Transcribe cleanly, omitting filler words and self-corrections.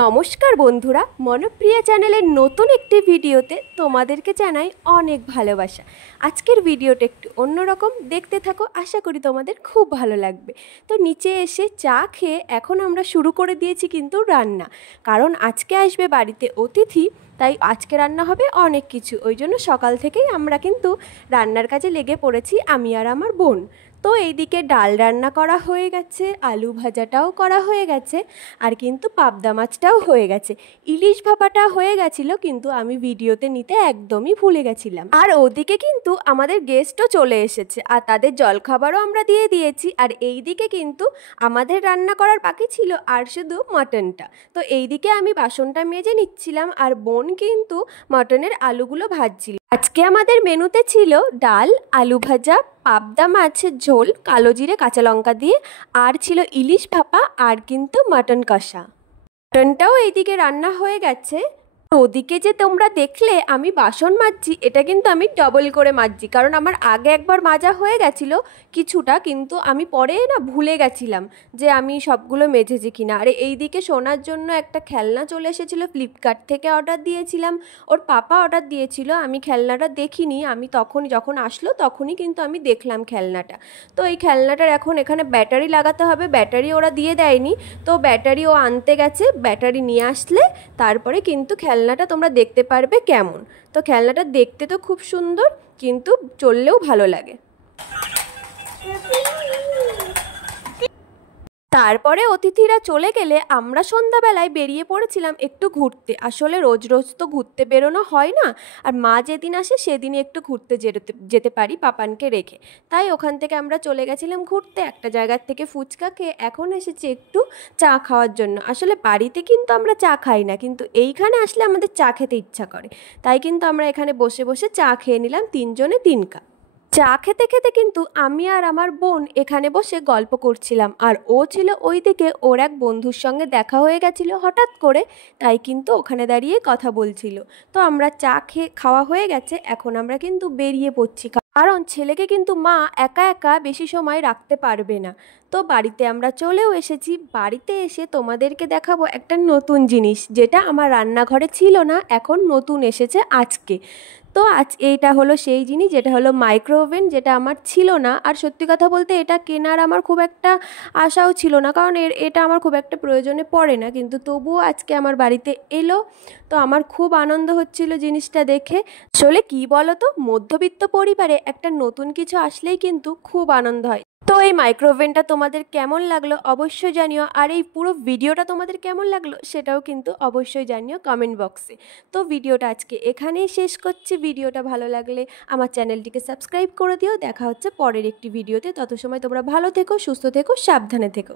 নমস্কার বন্ধুরা, মনপ্রিয়া চ্যানেলের নতুন একটি ভিডিওতে তোমাদেরকে জানাই অনেক ভালোবাসা। আজকের ভিডিওটা একটু অন্যরকম, দেখতে থাকো, আশা করি তোমাদের খুব ভালো লাগবে। তো নিচে এসে চা খেয়ে এখন আমরা শুরু করে দিয়েছি কিন্তু রান্না, কারণ আজকে আসবে বাড়িতে অতিথি, তাই আজকে রান্না হবে অনেক কিছু। ওই জন্য সকাল থেকেই আমরা কিন্তু রান্নার কাজে লেগে পড়েছি, আমি আর আমার বোন। তো এইদিকে ডাল রান্না করা হয়ে গেছে, আলু ভাজাটাও করা হয়ে গেছে, আর কিন্তু পাবদা মাছটাও হয়ে গেছে। ইলিশ ভাপাটা হয়ে গেছিলো, কিন্তু আমি ভিডিওতে নিতে একদমই ভুলে গেছিলাম। আর ওদিকে কিন্তু আমাদের গেস্টও চলে এসেছে, আর তাদের জলখাবারও আমরা দিয়ে দিয়েছি। আর এই দিকে কিন্তু আমাদের রান্না করার বাকি ছিল আর শুধু মাটনটা। তো এইদিকে আমি বাসনটা মেজে নিচ্ছিলাম, আর বোন কিন্তু মাটনের আলুগুলো ভাজছিল। আজকে আমাদের মেনুতে ছিল ডাল, আলু ভাজা, পাবদা মাছের ঝোল কালো জিরে কাঁচা লঙ্কা দিয়ে, আর ছিল ইলিশ ভাপা, আর কিন্তু মাটন কষা। মাটনটাও এইদিকে রান্না হয়ে গেছে। ওদিকে যে তোমরা দেখলে আমি বাসন মাজছি, এটা কিন্তু আমি ডবল করে মাজছি, কারণ আমার আগে একবার মাজা হয়ে গেছিলো কিছুটা, কিন্তু আমি পরে না ভুলে গেছিলাম যে আমি সবগুলো মেজেছি কিনা। আর এইদিকে সোনার জন্য একটা খেলনা চলে এসেছিলো, ফ্লিপকার্ট থেকে অর্ডার দিয়েছিলাম, ওর পাপা অর্ডার দিয়েছিল। আমি খেলনাটা দেখিনি, আমি যখন আসলো তখনই কিন্তু আমি দেখলাম খেলনাটা। তো এই খেলনাটার এখন এখানে ব্যাটারি লাগাতে হবে, ব্যাটারি ওরা দিয়ে দেয়নি, তো ব্যাটারি ও আনতে গেছে। ব্যাটারি নিয়ে আসলে তারপরে কিন্তু খেলনাটা তোমরা দেখতে পারবে কেমন। তো খেলনাটা দেখতে তো খুব সুন্দর, কিন্তু চললেও ভালো লাগে। তারপরে অতিথিরা চলে গেলে আমরা সন্ধ্যাবেলায় বেরিয়ে পড়েছিলাম একটু ঘুরতে। আসলে রোজ রোজ তো ঘুরতে বেরোনো হয় না, আর মা যেদিন আসে সেদিনই একটু ঘুরতে যেতে পারি পাপানকে রেখে। তাই ওখান থেকে আমরা চলে গেছিলাম ঘুরতে। একটা জায়গার থেকে ফুচকা খেয়ে এখন এসেছি একটু চা খাওয়ার জন্য। আসলে বাড়িতে কিন্তু আমরা চা খাই না, কিন্তু এইখানে আসলে আমাদের চা খেতে ইচ্ছা করে, তাই কিন্তু আমরা এখানে বসে বসে চা খেয়ে নিলাম 3 জনে 3 কাপ। চা খেতে খেতে কিন্তু আমি আর আমার বোন এখানে বসে গল্প করছিলাম, আর ও ছিল ওইদিকে, ওর এক বন্ধুর সঙ্গে দেখা হয়ে গেছিলো হঠাৎ করে, তাই কিন্তু ওখানে দাঁড়িয়ে কথা বলছিল। তো আমরা চা খাওয়া হয়ে গেছে, এখন আমরা কিন্তু বেরিয়ে পড়ছি, কারণ ছেলেকে কিন্তু মা একা একা বেশি সময় রাখতে পারবে না। তো বাড়িতে আমরা চলেও এসেছি। বাড়িতে এসে তোমাদেরকে দেখাবো একটা নতুন জিনিস, যেটা আমার রান্নাঘরে ছিল না, এখন নতুন এসেছে আজকে। তো এইটা হলো সেই জিনিস, যেটা হলো মাইক্রো ওভেন, যেটা আমার ছিল না। আর সত্যি কথা বলতে এটা কেনার আমার খুব একটা আশাও ছিল না, কারণ এটা আমার খুব একটা প্রয়োজনে পড়ে না, কিন্তু তবুও আজকে আমার বাড়িতে এলো। তো আমার খুব আনন্দ হচ্ছিল জিনিসটা দেখে। আসলে কি বলো তো, মধ্যবিত্ত পরিবারে একটা নতুন কিছু আসলেই কিন্তু খুব আনন্দ হয়। তো এই মাইক্রো ওভেনটা তোমাদের কেমন লাগলো অবশ্যই জানিও, আর এই পুরো ভিডিওটা তোমাদের কেমন লাগলো সেটাও কিন্তু অবশ্যই জানিও কমেন্ট বক্সে। তো ভিডিওটা আজকে এখানেই শেষ করছি। ভিডিওটা ভালো লাগলে আমার চ্যানেলটিকে সাবস্ক্রাইব করে দিও। দেখা হচ্ছে পরের একটি ভিডিওতে। তত সময় তোমরা ভালো থেকো, সুস্থ থেকো, সাবধানে থেকো।